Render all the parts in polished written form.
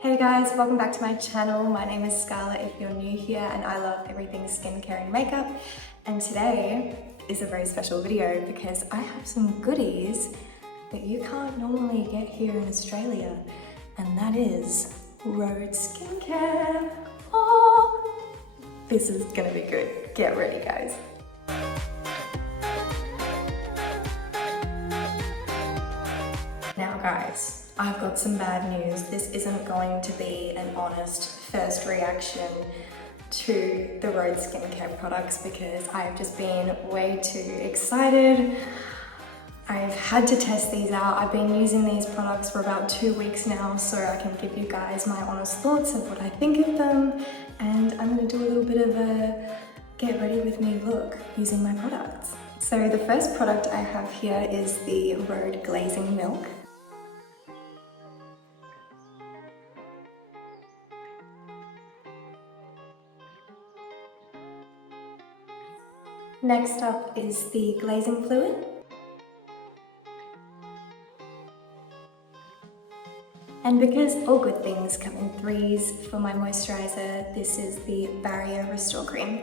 Hey guys, welcome back to my channel. My name is Scarlett if you're new here, and I love everything skincare and makeup. And today is a very special video because I have some goodies that you can't normally get here in Australia, and that is Rhode skincare. Oh, this is gonna be good. Get ready, guys. Now guys, I've got some bad news. This isn't going to be an honest first reaction to the Rhode skincare products because I've just been way too excited. I've had to test these out. I've been using these products for about 2 weeks now, so I can give you guys my honest thoughts of what I think of them. And I'm gonna do a little bit of a get ready with me look using my products. So the first product I have here is the Rhode Glazing Milk. Next up is the glazing fluid. And because all good things come in threes for my moisturizer, this is the Barrier Restore Cream.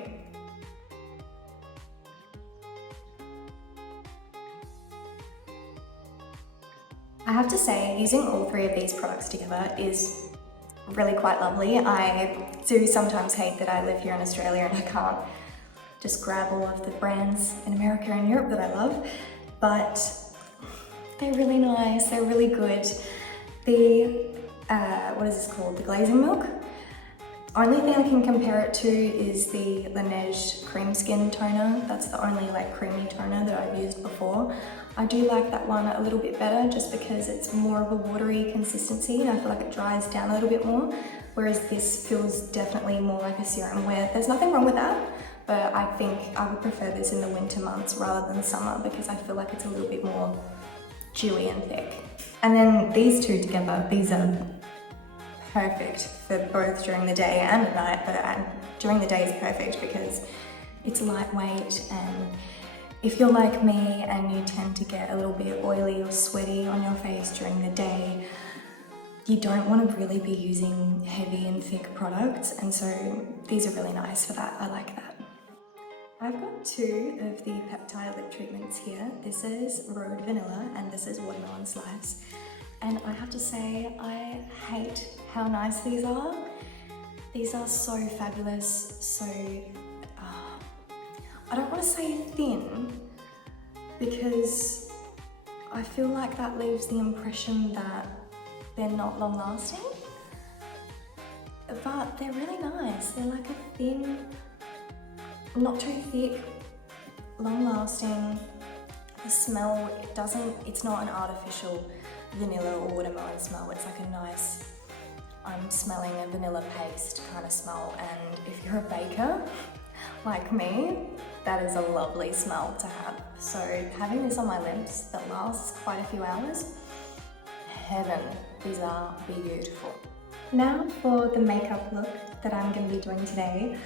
I have to say, using all three of these products together is really quite lovely. I do sometimes hate that I live here in Australia and I can't just grab all of the brands in America and Europe that I love, but they're really nice, they're really good. The, what is this called? The glazing milk. Only thing I can compare it to is the Laneige Cream Skin Toner. That's the only like creamy toner that I've used before. I do like that one a little bit better just because it's more of a watery consistency and I feel like it dries down a little bit more, whereas this feels definitely more like a serum where there's nothing wrong with that. But I think I would prefer this in the winter months rather than summer because I feel like it's a little bit more dewy and thick. And then these two together, these are perfect for both during the day and at night, but during the day is perfect because it's lightweight, and if you're like me and you tend to get a little bit oily or sweaty on your face during the day, you don't want to really be using heavy and thick products, and so these are really nice for that. I like that. I've got two of the peptide lip treatments here. This is Rhode Vanilla and this is Watermelon Slice. And I have to say, I hate how nice these are. These are so fabulous, so, I don't want to say thin because I feel like that leaves the impression that they're not long lasting, but they're really nice. They're like a thin, not too thick, long lasting. The smell, it's not an artificial vanilla or watermelon smell. It's like a nice, I'm smelling a vanilla paste kind of smell. And if you're a baker like me, that is a lovely smell to have. So having this on my lips that lasts quite a few hours, heaven, these are beautiful. Now for the makeup look that I'm going to be doing today.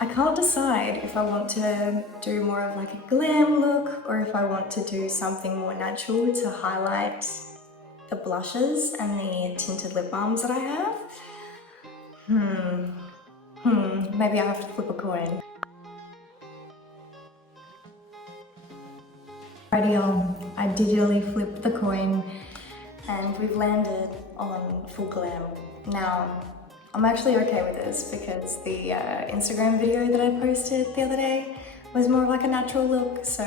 I can't decide if I want to do more of like a glam look or if I want to do something more natural to highlight the blushes and the tinted lip balms that I have. Maybe I have to flip a coin. Alrighty on, I digitally flipped the coin and we've landed on full glam. Now, I'm actually okay with this because the Instagram video that I posted the other day was more of like a natural look, so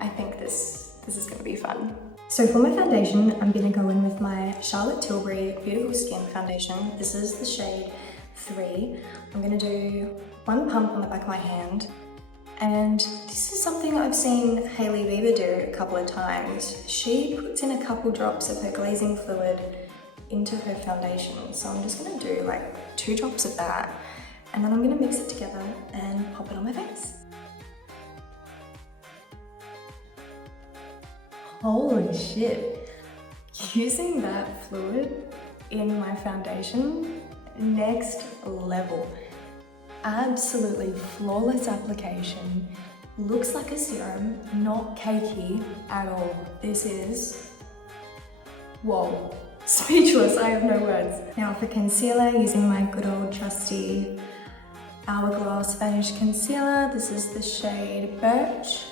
I think this is going to be fun. So for my foundation, I'm going to go in with my Scarlett.Tilbury Beautiful Skin Foundation. This is the shade 3. I'm going to do one pump on the back of my hand, and this is something I've seen Hailey Bieber do a couple of times. She puts in a couple drops of her glazing fluid into her foundation. So I'm just gonna do like 2 drops of that, and then I'm gonna mix it together and pop it on my face. Holy shit. Using that fluid in my foundation, next level. Absolutely flawless application. Looks like a serum, not cakey at all. This is, whoa. speechless, I have no words. Now for concealer, using my good old trusty Hourglass Vanish Concealer. This is the shade Birch.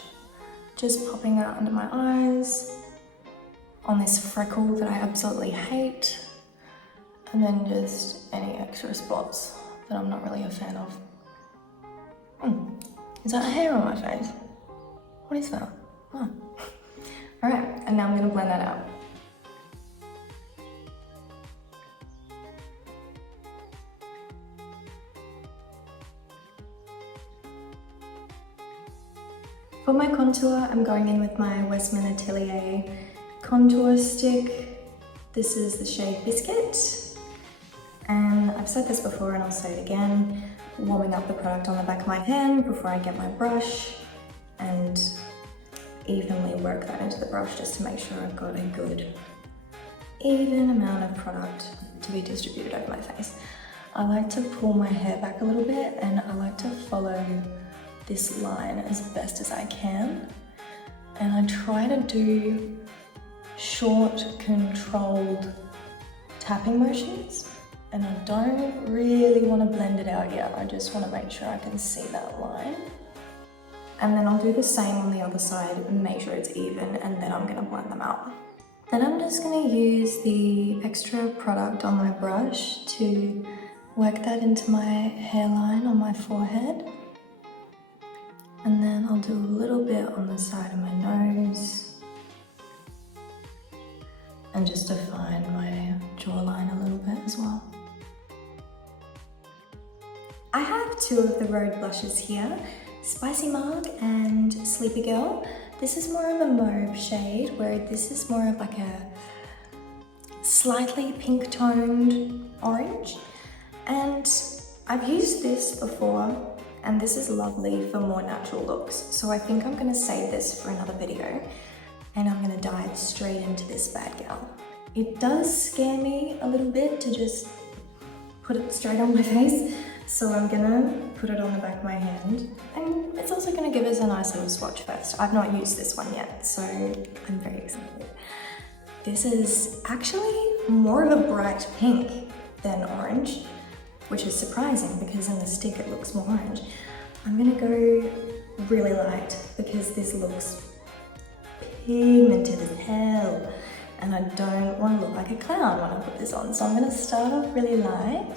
Just popping it under my eyes on this freckle that I absolutely hate. And then just any extra spots that I'm not really a fan of. Is that hair on my face? What is that? Oh. Alright, and now I'm gonna blend that out. For my contour, I'm going in with my Westman Atelier contour stick. This is the shade Biscuit. And I've said this before and I'll say it again, warming up the product on the back of my hand before I get my brush and evenly work that into the brush just to make sure I've got a good, even amount of product to be distributed over my face. I like to pull my hair back a little bit and I like to follow this line as best as I can, and I try to do short, controlled tapping motions, and I don't really want to blend it out yet. I just want to make sure I can see that line, and then I'll do the same on the other side and make sure it's even, and then I'm going to blend them out. Then I'm just going to use the extra product on my brush to work that into my hairline on my forehead. And then I'll do a little bit on the side of my nose and just define my jawline a little bit as well. I have two of the Rhode blushes here, Spicy Mug and Sleepy Girl. This is more of a mauve shade, where this is more of like a slightly pink toned orange. And I've used this before, and this is lovely for more natural looks. So I think I'm gonna save this for another video, and I'm gonna dive straight into this bad gal. It does scare me a little bit to just put it straight on my face, so I'm gonna put it on the back of my hand. And it's also gonna give us a nice little swatch first. I've not used this one yet, so I'm very excited. This is actually more of a bright pink than orange, which is surprising because in the stick it looks more orange. I'm gonna go really light because this looks pigmented as hell and I don't want to look like a clown when I put this on. So I'm gonna start off really light.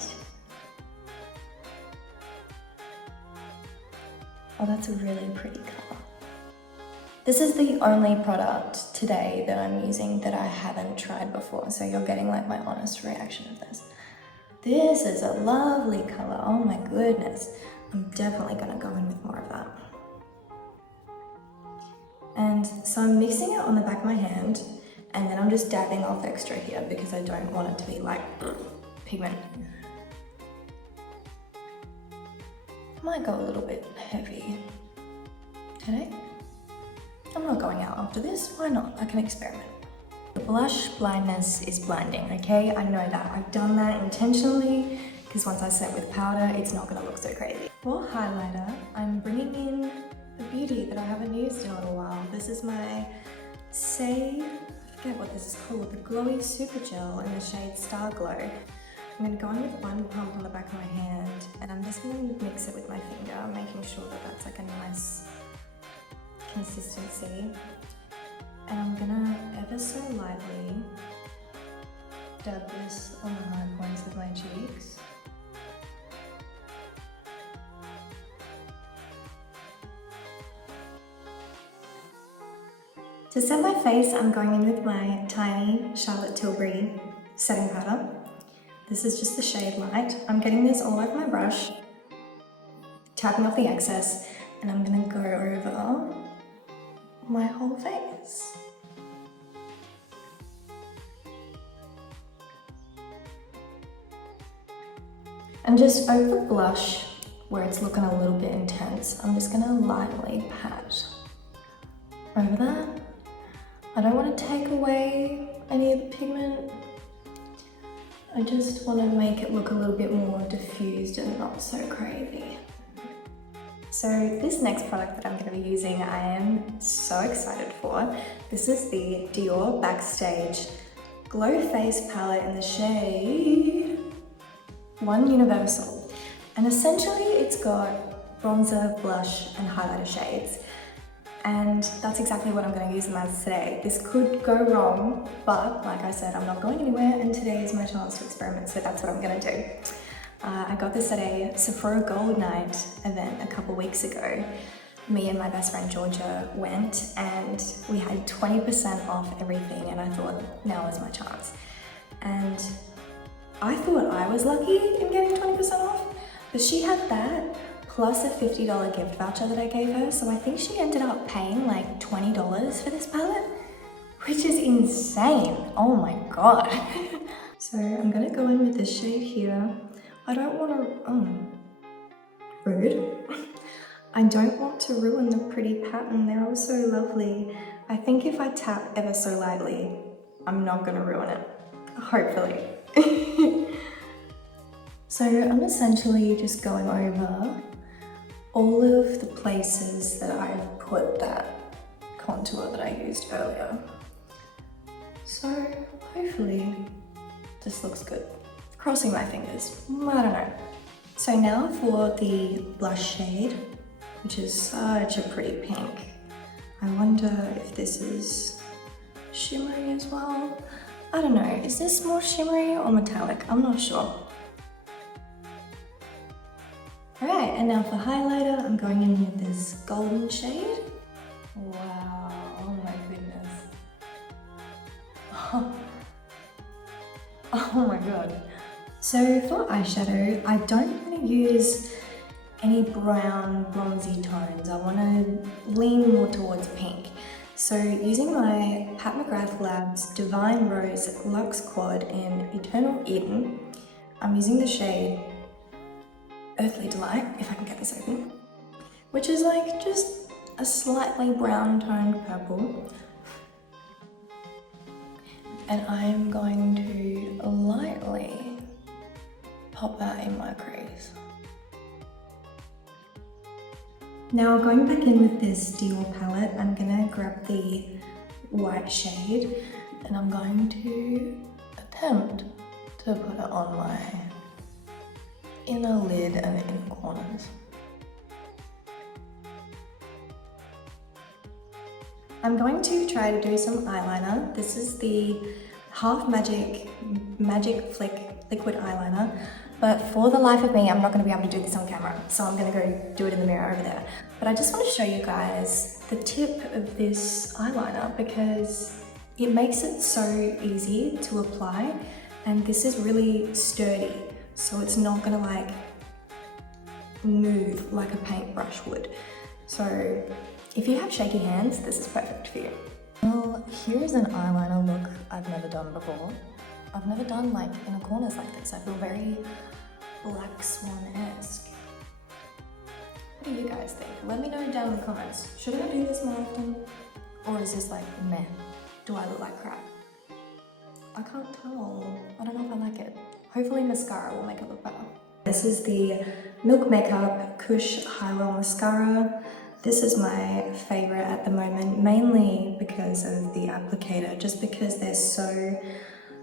Oh, that's a really pretty color. This is the only product today that I'm using that I haven't tried before, so you're getting like my honest reaction of this. This is a lovely color, oh my goodness. I'm definitely gonna go in with more of that. And so I'm mixing it on the back of my hand, and then I'm just dabbing off extra here because I don't want it to be like pigment. I might go a little bit heavy today. I'm not going out after this, why not? I can experiment. Blush blindness is blinding, okay? I know that. I've done that intentionally because once I set with powder, it's not gonna look so crazy. For highlighter, I'm bringing in a beauty that I haven't used in a little while. This is my I forget what this is called, the Glowy Super Gel in the shade Star Glow. I'm gonna go in with one pump on the back of my hand, and I'm just gonna mix it with my finger, making sure that that's like a nice consistency. And I'm gonna ever so lightly dab this on the high points of my cheeks. To set my face, I'm going in with my tiny Scarlett.Eldridge setting powder. This is just the shade Light. I'm getting this all over my brush, tapping off the excess, and I'm gonna go over my whole face. And just over the blush, where it's looking a little bit intense, I'm just gonna lightly pat over that. I don't want to take away any of the pigment. I just want to make it look a little bit more diffused and not so crazy. So this next product that I'm going to be using, I am so excited for. This is the Dior Backstage Glow Face palette in the shade One Universal. And essentially it's got bronzer, blush and highlighter shades. And that's exactly what I'm going to use them as today. This could go wrong, but like I said, I'm not going anywhere and today is my chance to experiment, so that's what I'm going to do. I got this at a Sephora Gold Night event a couple weeks ago. Me and my best friend Georgia went and we had 20% off everything, and I thought now is my chance. And I thought I was lucky in getting 20% off, but she had that plus a $50 gift voucher that I gave her, so I think she ended up paying like $20 for this palette, which is insane. Oh my god. So I'm gonna go in with this shade here. I don't want to, rude. I don't want to ruin the pretty pattern. They're all so lovely. I think if I tap ever so lightly, I'm not gonna ruin it, hopefully. So I'm essentially just going over all of the places that I've put that contour that I used earlier. So hopefully this looks good. Crossing my fingers, I don't know. So now for the blush shade, which is such a pretty pink. I wonder if this is shimmery as well. I don't know, is this more shimmery or metallic? I'm not sure. Alright, and now for highlighter, I'm going in with this golden shade. Wow, oh my goodness. Oh my god. So for eyeshadow, I don't want to use any brown, bronzy tones. I want to lean more towards pink. So using my Pat McGrath Labs Divine Rose Luxe Quad in Eternal Eden, I'm using the shade Earthly Delight, if I can get this open, which is like just a slightly brown toned purple. And I'm going to lightly pop that in my crease. Now going back in with this Dior palette, I'm gonna grab the white shade and I'm going to attempt to put it on my inner lid and inner corners. I'm going to try to do some eyeliner. This is the Half Magic Flick liquid eyeliner, but for the life of me, I'm not going to be able to do this on camera, so I'm going to go do it in the mirror over there. But I just want to show you guys the tip of this eyeliner because it makes it so easy to apply, and this is really sturdy. So it's not gonna like move like a paintbrush would. So if you have shaky hands, this is perfect for you. Well, here's an eyeliner look I've never done before. I've never done like inner corners like this. I feel very Black Swan-esque. What do you guys think? Let me know down in the comments. Should I do this more often? Or is this like meh? Do I look like crap? I can't tell. I don't know if I like it. Hopefully mascara will make it look better. This is the Milk Makeup Kush Highwell Mascara. This is my favorite at the moment, mainly because of the applicator, just because they're so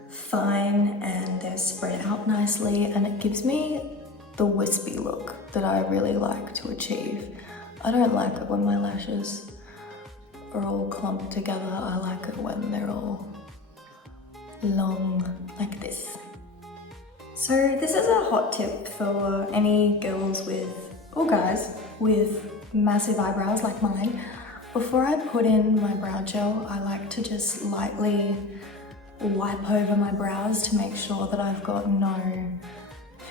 fine and they're spread out nicely, and it gives me the wispy look that I really like to achieve. I don't like it when my lashes are all clumped together. I like it when they're all long like this. So this is a hot tip for any girls with, or guys, with massive eyebrows like mine. Before I put in my brow gel, I like to just lightly wipe over my brows to make sure that I've got no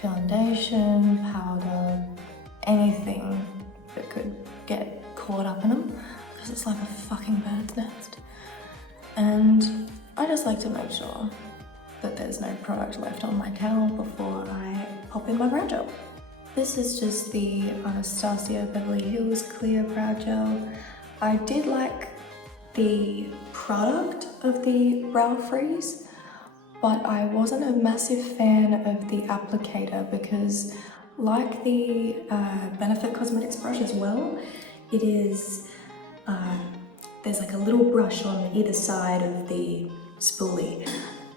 foundation, powder, anything that could get caught up in them, because it's like a fucking bird's nest. And I just like to make sure that there's no product left on my towel before I pop in my brow gel. This is just the Anastasia Beverly Hills Clear Brow Gel. I did like the product of the Brow Freeze, but I wasn't a massive fan of the applicator because, like the Benefit Cosmetics brush as well, it is, there's like a little brush on either side of the spoolie,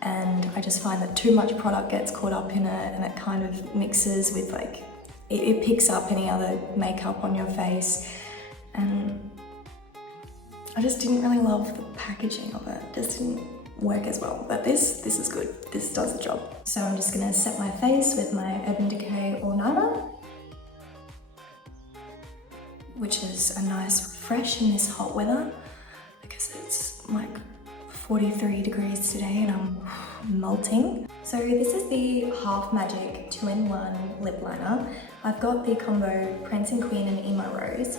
and I just find that too much product gets caught up in it and it kind of mixes with like, it picks up any other makeup on your face, and I just didn't really love the packaging of it. It just didn't work as well, but this is good. This does the job. So I'm just gonna set my face with my Urban Decay All-Nighter, which is a nice refresh in this hot weather because it's like 43 degrees today and I'm melting. So this is the Half Magic 2-in-1 lip liner. I've got the combo Prince and Queen and Emo Rose.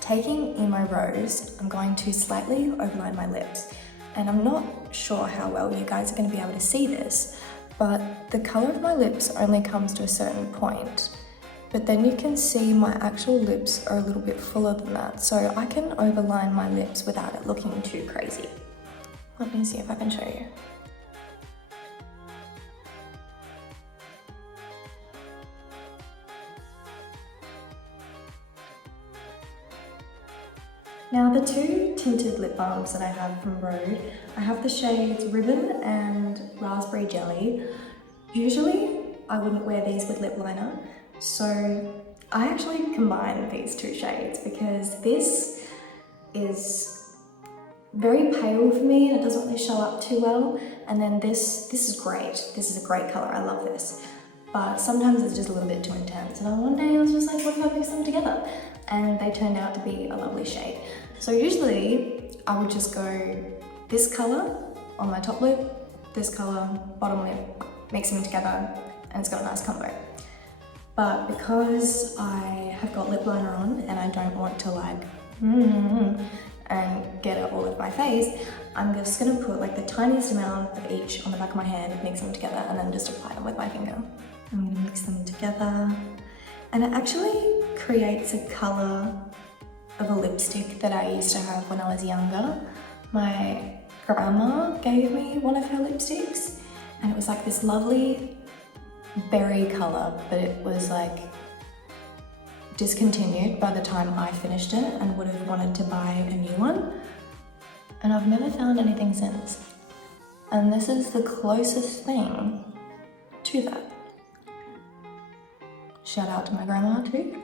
Taking Emo Rose, I'm going to slightly overline my lips. And I'm not sure how well you guys are going to be able to see this, but the colour of my lips only comes to a certain point. But then you can see my actual lips are a little bit fuller than that, so I can overline my lips without it looking too crazy. Let me see if I can show you. Now the two tinted lip balms that I have from Rhode, I have the shades Ribbon and Raspberry Jelly. Usually I wouldn't wear these with lip liner, so I actually combine these two shades because this is very pale for me and it doesn't really show up too well, and then this is great. This is a great colour, I love this. But sometimes it's just a little bit too intense, and one day I was just like, what if I mix them together? And they turned out to be a lovely shade. So usually I would just go this colour on my top lip, this colour bottom lip, mix them together, and it's got a nice combo. But because I have got lip liner on and I don't want to like and get it all over my face, I'm just gonna put like the tiniest amount of each on the back of my hand, mix them together, and then just apply them with my finger. I'm gonna mix them together, and it actually creates a colour of a lipstick that I used to have when I was younger. My grandma gave me one of her lipsticks, and it was like this lovely berry colour, but it was like discontinued by the time I finished it and would have wanted to buy a new one. And I've never found anything since. And this is the closest thing to that. Shout out to my grandma too.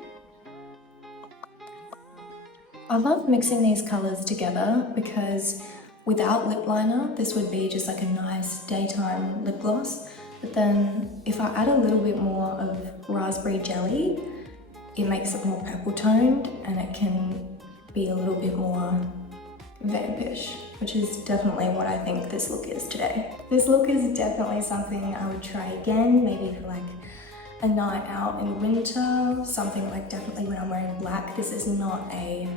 I love mixing these colours together because without lip liner, this would be just like a nice daytime lip gloss. But then if I add a little bit more of raspberry jelly, it makes it more purple toned and it can be a little bit more vampish, which is definitely what I think this look is today. This look is definitely something I would try again, maybe for like a night out in winter, something like definitely when I'm wearing black. This is not a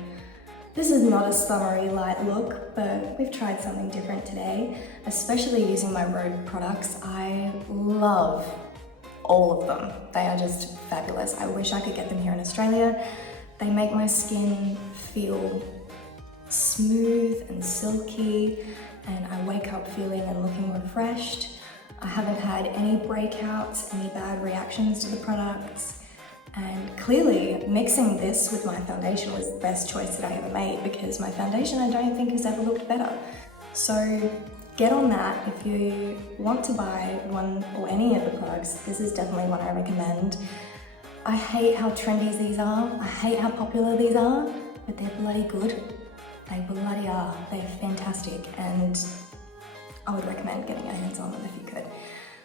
summery light look, but we've tried something different today, especially using my Rhode products. I love all of them. They are just fabulous. I wish I could get them here in Australia. They make my skin feel smooth and silky, and I wake up feeling and looking refreshed. I haven't had any breakouts, any bad reactions to the products. And clearly, mixing this with my foundation was the best choice that I ever made, because my foundation I don't think has ever looked better. So get on that. If you want to buy one or any of the products, this is definitely one I recommend. I hate how trendy these are. I hate how popular these are, but they're bloody good. They bloody are. They're fantastic, and I would recommend getting your hands on them if you could.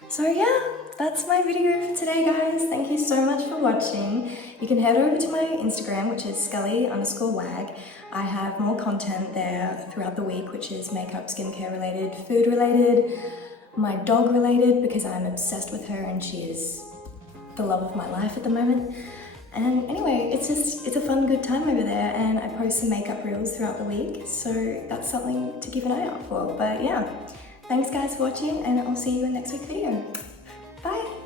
So yeah, that's my video for today, guys. Thank you so much for watching. You can head over to my Instagram, which is Scully_wag. I have more content there throughout the week, which is makeup, skincare related, food related, my dog related, because I'm obsessed with her and she is the love of my life at the moment. And anyway, it's a fun, good time over there, and I post some makeup reels throughout the week, so that's something to keep an eye out for. But yeah, thanks guys for watching, and I'll see you in next week's video. Bye!